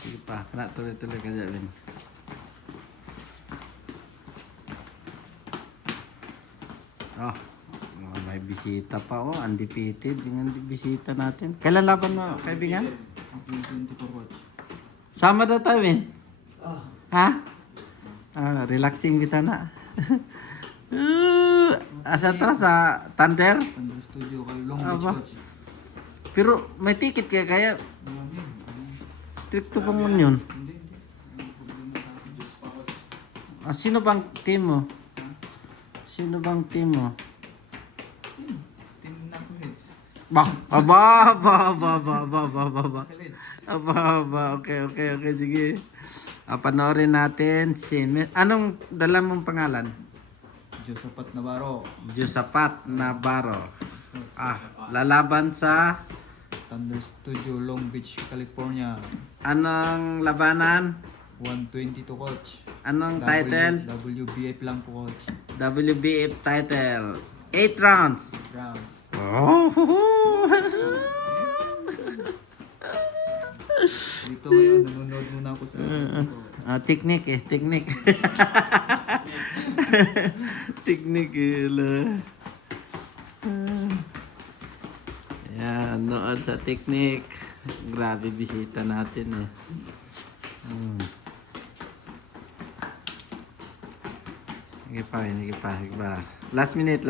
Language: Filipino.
Sige pa, kena tuloy-tuloy ka dyan. Oh, may bisita pa oh, undefeated yung bisita natin. Kailan laban mo, kaibigan? 24 watch. Sama daw tayo, Win. Ha? Relaxing kita na. Asa to? Sa Thunder? Thunder Studio, Long Beach Aba. watch. Pero may ticket kaya stricto pang yun. Hindi. Ano problema sa akin? Sino bang team mo? Sino bang team mo? Team Knuckleheads. Aba. Knuckleheads. Aba. Okay, sige. Panoorin natin si... Anong dala mong pangalan? Josapat Navarro. Josapat Navarro. Lalaban sa... Thunder Studio, Long Beach, California. Anong labanan? 122 coach. Anong title? WBF lang po coach. WBF title. 8 rounds. Rounds. Oh! Dito ngayon, nanonood muna ako sa Technique. Technique Ayan, nood sa technique. Grabe bisita natin eh. Sige pa. Last minute.